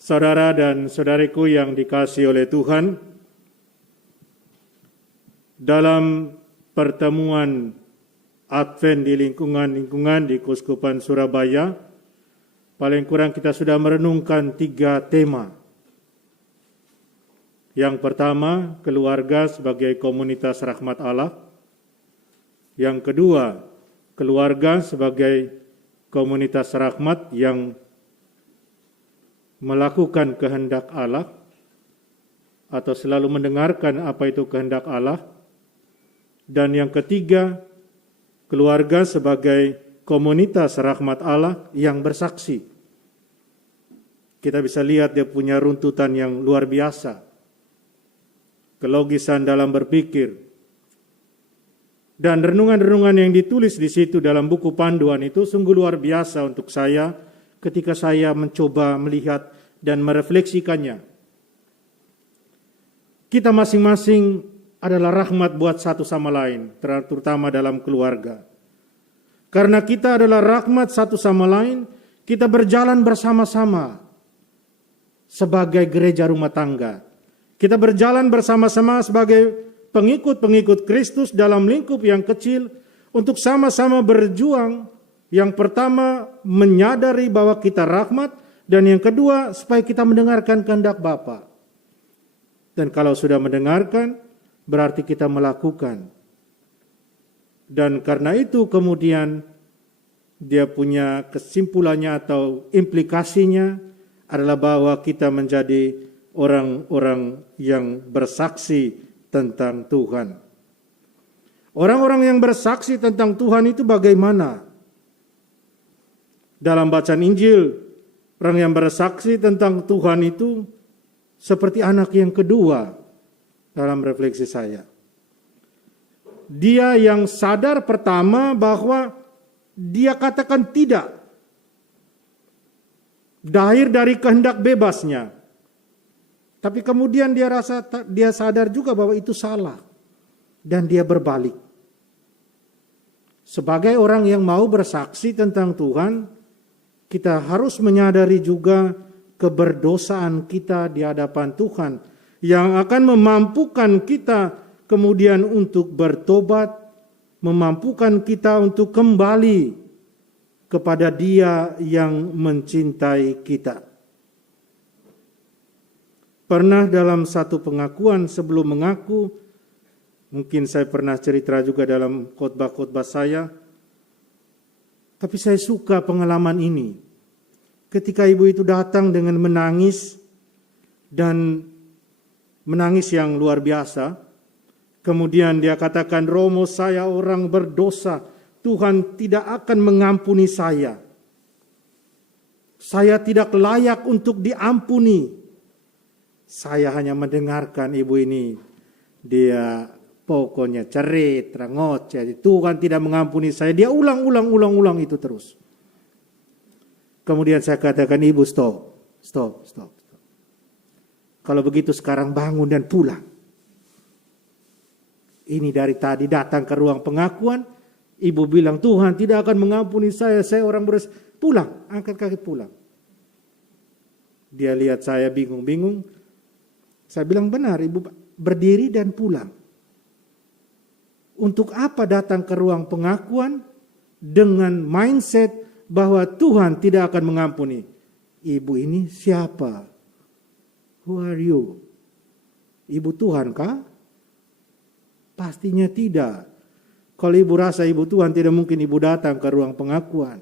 Saudara dan saudariku yang dikasihi oleh Tuhan, dalam pertemuan Advent di lingkungan di Keuskupan Surabaya, paling kurang kita sudah merenungkan 3 tema. Yang pertama, keluarga sebagai komunitas rahmat Allah. Yang kedua, keluarga sebagai komunitas rahmat yang melakukan kehendak Allah atau selalu mendengarkan apa itu kehendak Allah. Dan yang ketiga, keluarga sebagai komunitas rahmat Allah yang bersaksi. Kita bisa lihat dia punya runtutan yang luar biasa. Kelogisan dalam berpikir. Dan renungan-renungan yang ditulis di situ dalam buku panduan itu sungguh luar biasa untuk saya ketika saya mencoba melihat dan merefleksikannya. Kita masing-masing adalah rahmat buat satu sama lain, terutama dalam keluarga. Karena kita adalah rahmat satu sama lain, kita berjalan bersama-sama sebagai gereja rumah tangga. Kita berjalan bersama-sama sebagai pengikut-pengikut Kristus dalam lingkup yang kecil untuk sama-sama berjuang. Yang pertama, menyadari bahwa kita rahmat, dan yang kedua, supaya kita mendengarkan kehendak Bapa. Dan kalau sudah mendengarkan, berarti kita melakukan. Dan karena itu kemudian dia punya kesimpulannya atau implikasinya adalah bahwa kita menjadi orang-orang yang bersaksi tentang Tuhan. Orang-orang yang bersaksi tentang Tuhan itu bagaimana? Dalam bacaan Injil, orang yang bersaksi tentang Tuhan itu seperti anak yang kedua dalam refleksi saya. Dia yang sadar pertama bahwa dia katakan tidak. Lahir dari kehendak bebasnya. Tapi kemudian dia sadar juga bahwa itu salah. Dan dia berbalik. Sebagai orang yang mau bersaksi tentang Tuhan, kita harus menyadari juga keberdosaan kita di hadapan Tuhan yang akan memampukan kita kemudian untuk bertobat, memampukan kita untuk kembali kepada Dia yang mencintai kita. Pernah dalam satu pengakuan sebelum mengaku, mungkin saya pernah cerita juga dalam khotbah-khotbah saya, tapi saya suka pengalaman ini. Ketika ibu itu datang dengan menangis, dan menangis yang luar biasa, kemudian dia katakan, Romo, saya orang berdosa, Tuhan tidak akan mengampuni saya. Saya tidak layak untuk diampuni. Saya hanya mendengarkan ibu ini, dia pokoknya cerit, ngoceh, Tuhan tidak mengampuni saya. Dia ulang itu terus. Kemudian saya katakan, ibu stop. Kalau begitu sekarang bangun dan pulang. Ini dari tadi datang ke ruang pengakuan, ibu bilang Tuhan tidak akan mengampuni saya orang berdosa. Pulang, angkat kaki pulang. Dia lihat saya bingung-bingung. Saya bilang benar, ibu berdiri dan pulang. Untuk apa datang ke ruang pengakuan dengan mindset bahwa Tuhan tidak akan mengampuni? Ibu ini siapa? Who are you? Ibu Tuhan kah? Pastinya tidak. Kalau ibu rasa ibu Tuhan, tidak mungkin ibu datang ke ruang pengakuan.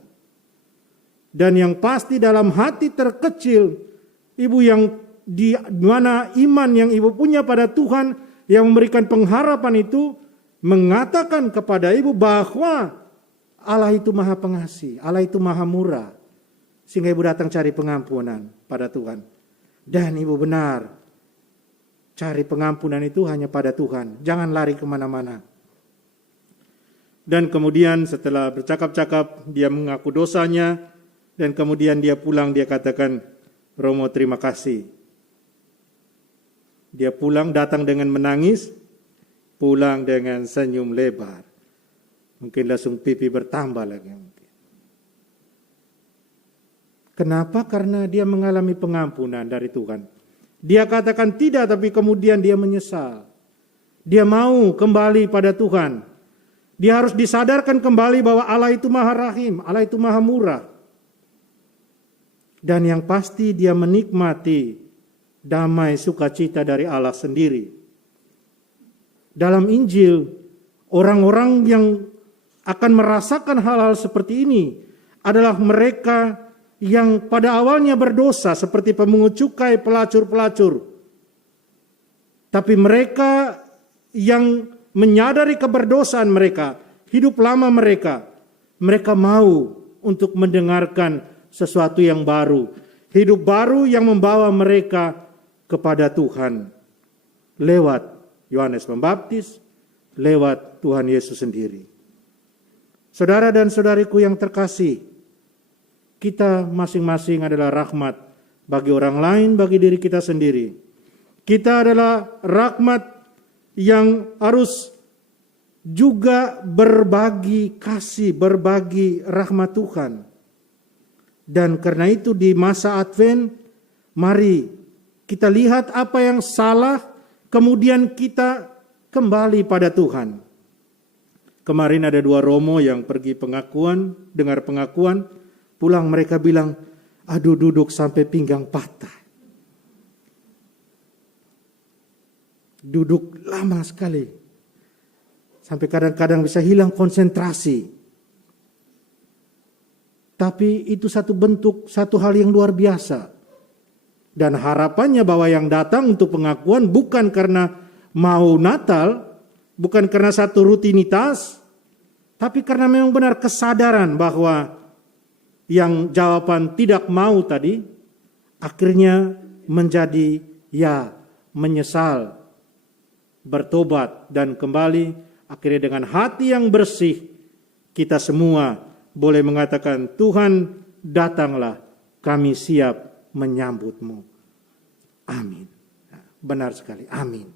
Dan yang pasti dalam hati terkecil, ibu yang di mana iman yang ibu punya pada Tuhan yang memberikan pengharapan itu, mengatakan kepada ibu bahwa Allah itu maha pengasih, Allah itu maha murah. Sehingga ibu datang cari pengampunan pada Tuhan. Dan ibu benar, cari pengampunan itu hanya pada Tuhan. Jangan lari kemana-mana. Dan kemudian setelah bercakap-cakap, dia mengaku dosanya. Dan kemudian dia pulang, dia katakan, Romo terima kasih. Dia pulang, datang dengan menangis, pulang dengan senyum lebar. Mungkin langsung pipi bertambah lagi. Kenapa? Karena dia mengalami pengampunan dari Tuhan. Dia katakan tidak, tapi kemudian dia menyesal. Dia mau kembali pada Tuhan. Dia harus disadarkan kembali bahwa Allah itu Maha Rahim, Allah itu Maha Murah. Dan yang pasti dia menikmati damai sukacita dari Allah sendiri. Dalam Injil, orang-orang yang akan merasakan hal-hal seperti ini adalah mereka yang pada awalnya berdosa seperti pemungut cukai, pelacur-pelacur. Tapi mereka yang menyadari keberdosaan mereka, hidup lama mereka mau untuk mendengarkan sesuatu yang baru. Hidup baru yang membawa mereka kepada Tuhan. Lewat Yohanes Pembaptis, lewat Tuhan Yesus sendiri. Saudara dan saudariku yang terkasih, kita masing-masing adalah rahmat bagi orang lain, bagi diri kita sendiri. Kita adalah rahmat yang harus juga berbagi kasih, berbagi rahmat Tuhan. Dan karena itu di masa Advent, mari kita lihat apa yang salah, kemudian kita kembali pada Tuhan. Kemarin ada 2 Romo yang pergi pengakuan, dengar pengakuan, pulang mereka bilang, aduh duduk sampai pinggang patah. Duduk lama sekali. Sampai kadang-kadang bisa hilang konsentrasi. Tapi itu satu hal yang luar biasa. Dan harapannya bahwa yang datang untuk pengakuan bukan karena mau Natal, bukan karena satu rutinitas, tapi karena memang benar kesadaran bahwa yang jawaban tidak mau tadi, akhirnya menjadi ya menyesal, bertobat dan kembali. Akhirnya dengan hati yang bersih, kita semua boleh mengatakan, Tuhan datanglah, kami siap menyambutmu. Amin. Benar sekali, amin.